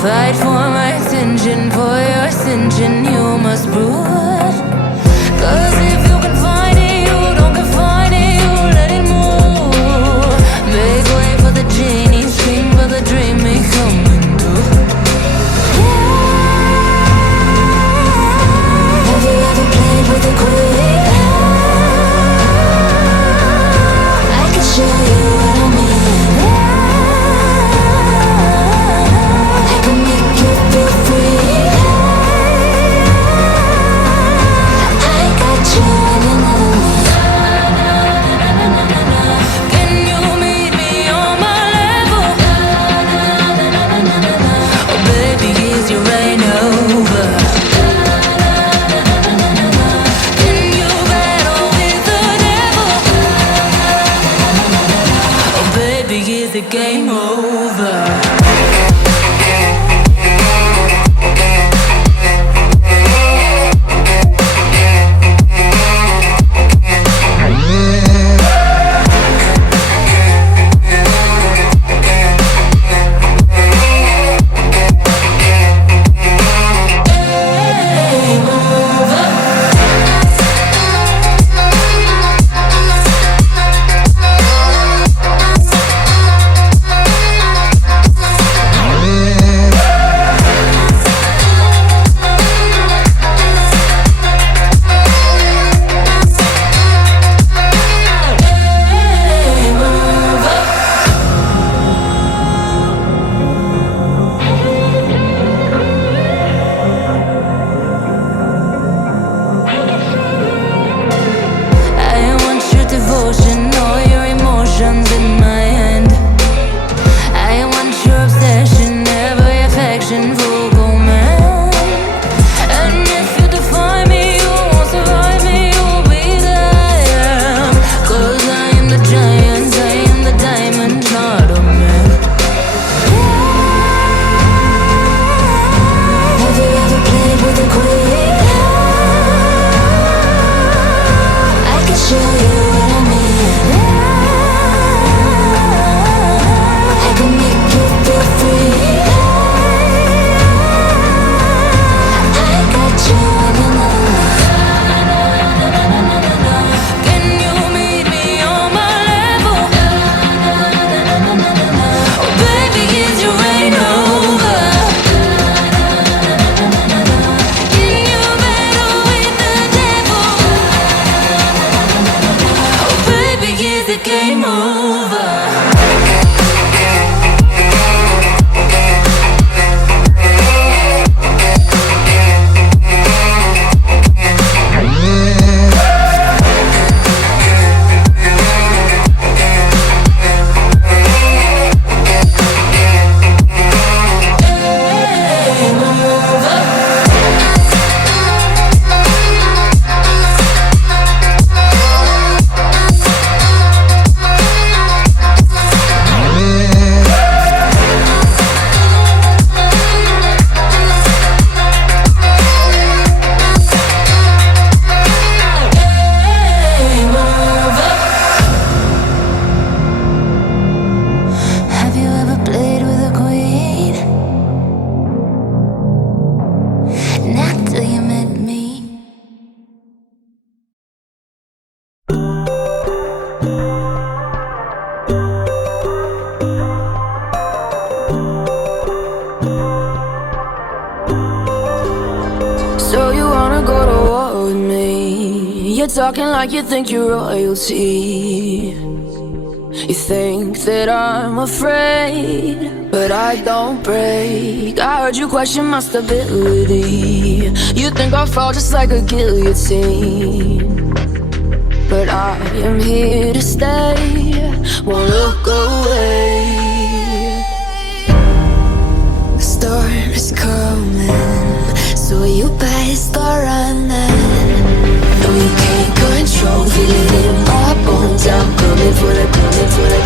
Fight for my attention, for your ascension, you must prove. Cause if you can find it, you don't confine it, you let it move. Make way for the genie, scream for the dream, may coming true. Have you ever played with a queen? I can show you what I mean. I can make you feel free. I got you and another me. Can you meet me on my level? Oh baby, is your reign over? Can you battle with the devil? Oh baby, is the game over? Talking like you think you're royalty. You think that I'm afraid, but I don't break. I heard you question my stability. You think I'll fall just like a guillotine, but I am here to stay, won't look away. The storm is coming, so you better start running. No, you can't control, feel it in my bones. I'm coming for the, coming for the.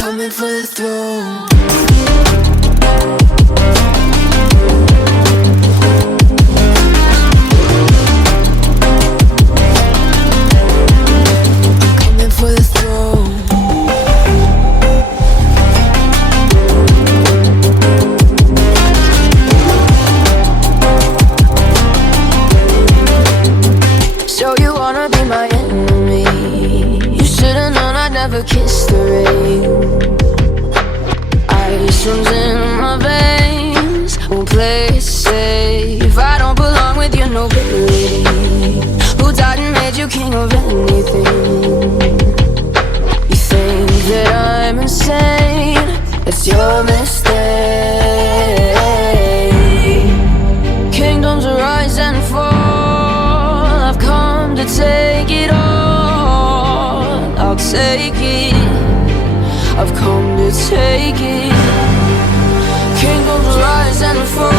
Coming for the throne. Ice runs in my veins, won't play it safe. I don't belong with your nobility. Who died and made you king of anything? You think that I'm insane? It's your mistake. Kingdoms rise and fall. I've come to take it all. I'll take it. I've come to take it. Kingdoms rise and fall.